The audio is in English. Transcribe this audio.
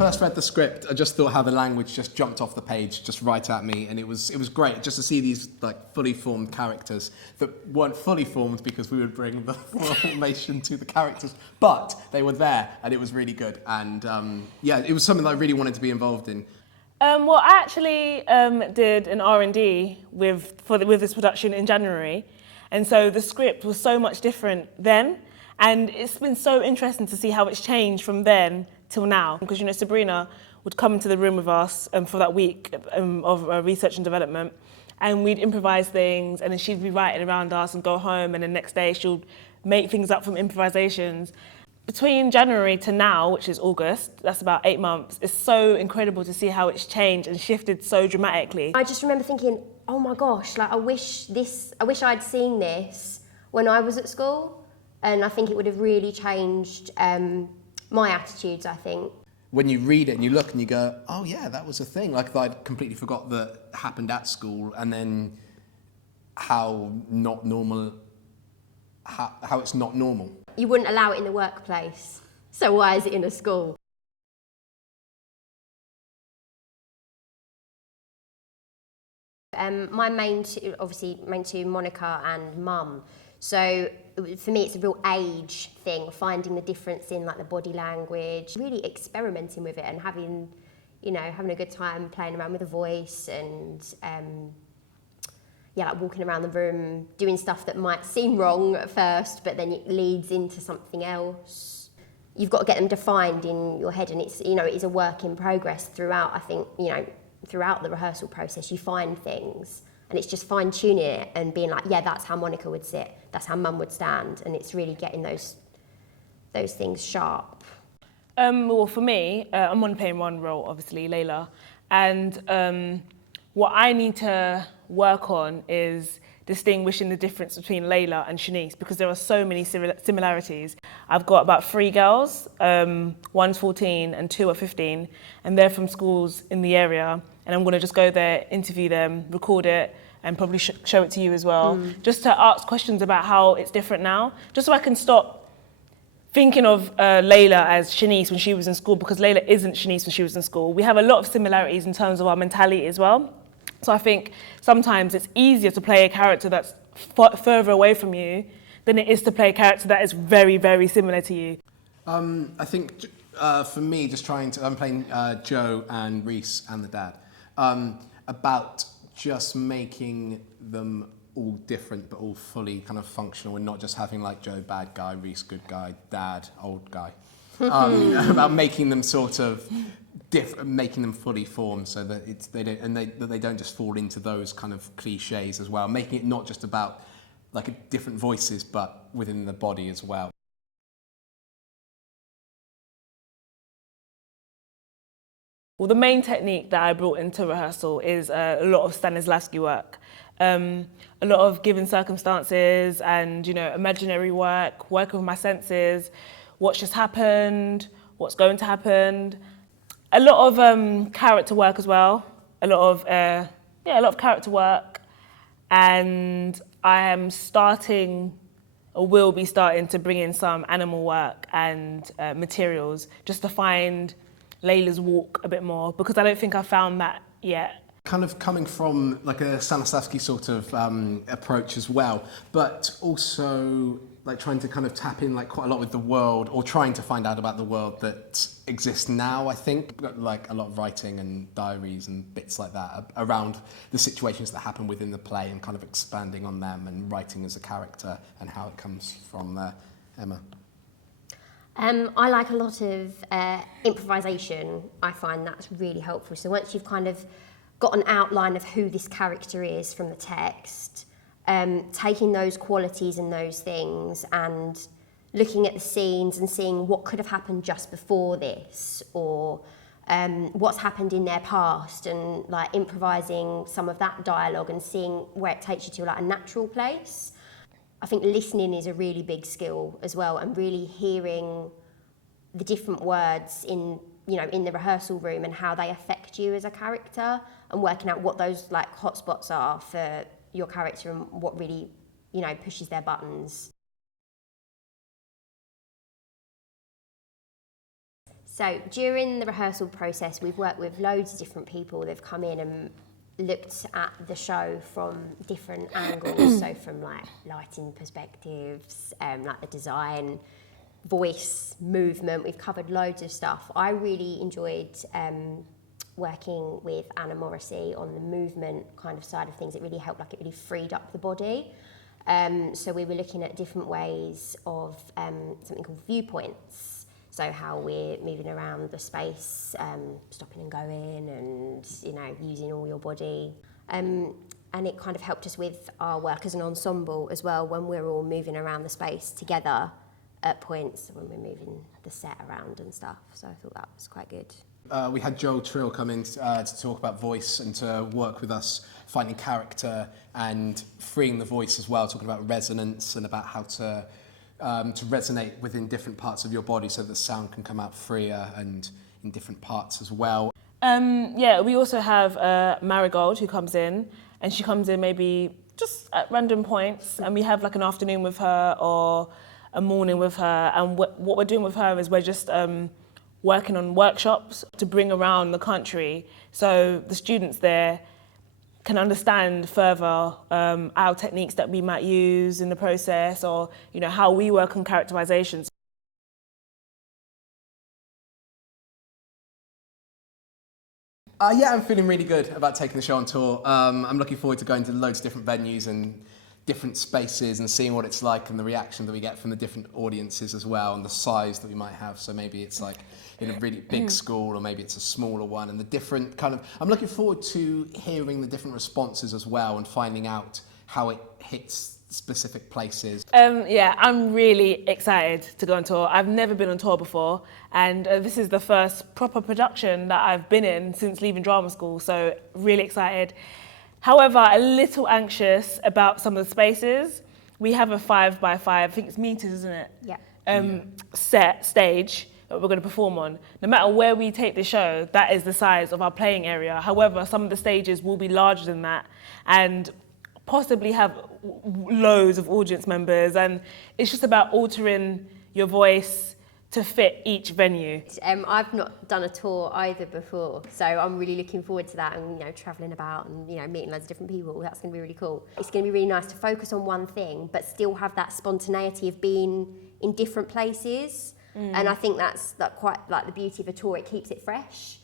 first read the script, I just thought how the language just jumped off the page just right at me, and it was great just to see these like fully formed characters that weren't fully formed because we would bring the formation to the characters, but they were there, and it was really good. And yeah, it was something that I really wanted to be involved in. Well, I actually did an R&D with this production in January, and so the script was so much different then, and it's been so interesting to see how it's changed from then till now. Because, you know, Sabrina would come into the room with us for that week of research and development, and we'd improvise things, and then she'd be writing around us and go home, and the next day she'll make things up from improvisations. Between January to now, which is August, that's about 8 months, it's so incredible to see how it's changed and shifted so dramatically. I just remember thinking, oh my gosh, like I wish I'd seen this when I was at school, and I think it would have really changed my attitudes, I think. When you read it and you look and you go, oh yeah, that was a thing. Like I'd completely forgot that happened at school, and then how not normal, how it's not normal. You wouldn't allow it in the workplace, so why is it in a school? My main two, Monica and Mum. So for me, it's a real age thing, finding the difference in like the body language, really experimenting with it and having a good time playing around with the voice and like walking around the room, doing stuff that might seem wrong at first, but then it leads into something else. You've got to get them defined in your head, and it's, it is a work in progress throughout. I think, throughout the rehearsal process, you find things, and it's just fine tuning it and being like, yeah, that's how Monica would sit, that's how Mum would stand, and it's really getting those things sharp. Well, for me, I'm only playing one role, obviously, Layla, and what I need to work on is distinguishing the difference between Layla and Shanice, because there are so many similarities. I've got about 3 girls, one's 14 and 2 are 15, and they're from schools in the area, and I'm going to just go there, interview them, record it, and probably show it to you as well, just to ask questions about how it's different now, just so I can stop thinking of Layla as Shanice when she was in school, because Layla isn't Shanice when she was in school. We have a lot of similarities in terms of our mentality as well. So I think sometimes it's easier to play a character that's further away from you than it is to play a character that is very, very similar to you. I think for me, I'm playing Joe and Reese and the dad, about just making them all different but all fully kind of functional, and not just having like Joe bad guy, Reese good guy, dad old guy. About making them sort of making them fully formed, so that they don't just fall into those kind of cliches as well. Making it not just about like different voices, but within the body as well. Well, the main technique that I brought into rehearsal is a lot of Stanislavski work. A lot of given circumstances and, imaginary work, working with my senses, what's just happened, what's going to happen. A lot of character work as well. A lot of character work. And I am will be starting to bring in some animal work and materials just to find Layla's walk a bit more, because I don't think I've found that yet. Kind of coming from like a Stanislavski sort of approach as well, but also like trying to kind of tap in like quite a lot with the world, or trying to find out about the world that exists now, I think. Like a lot of writing and diaries and bits like that around the situations that happen within the play, and kind of expanding on them and writing as a character and how it comes from there. Emma? I like a lot of improvisation. I find that's really helpful. So once you've kind of got an outline of who this character is from the text, taking those qualities and those things and looking at the scenes and seeing what could have happened just before this, or what's happened in their past, and like improvising some of that dialogue and seeing where it takes you to like a natural place. I think listening is a really big skill as well, and really hearing the different words in the rehearsal room and how they affect you as a character, and working out what those like hotspots are for your character and what really, pushes their buttons. So during the rehearsal process, we've worked with loads of different people. They've come in and looked at the show from different angles, so from like lighting perspectives, like the design, voice, movement. We've covered loads of stuff. I really enjoyed working with Anna Morrissey on the movement kind of side of things. It really helped, like it really freed up the body. So we were looking at different ways of something called viewpoints. So how we're moving around the space, stopping and going, and using all your body. And it kind of helped us with our work as an ensemble as well, when we're all moving around the space together at points when we're moving the set around and stuff. So I thought that was quite good. We had Joel Trill come in to talk about voice and to work with us finding character and freeing the voice as well, talking about resonance and about how to resonate within different parts of your body so that the sound can come out freer and in different parts as well. We also have Marigold who comes in, and she comes in maybe just at random points, and we have like an afternoon with her or a morning with her, and what we're doing with her is we're just working on workshops to bring around the country so the students there can understand further our techniques that we might use in the process, or how we work on characterizations. I'm feeling really good about taking the show on tour. I'm looking forward to going to loads of different venues and different spaces and seeing what it's like and the reaction that we get from the different audiences as well, and the size that we might have. So maybe it's like in a really big school, or maybe it's a smaller one, and the different I'm looking forward to hearing the different responses as well and finding out how it hits specific places. I'm really excited to go on tour. I've never been on tour before, and this is the first proper production that I've been in since leaving drama school, so really excited. However, a little anxious about some of the spaces. We have a 5x5, I think it's meters, isn't it? Yeah. Stage that we're going to perform on. No matter where we take the show, that is the size of our playing area. However, some of the stages will be larger than that and possibly have loads of audience members, and it's just about altering your voice to fit each venue. I've not done a tour either before, so I'm really looking forward to that, and travelling about and meeting loads of different people. That's going to be really cool. It's going to be really nice to focus on one thing but still have that spontaneity of being in different places. And I think that's quite like the beauty of a tour. It keeps it fresh.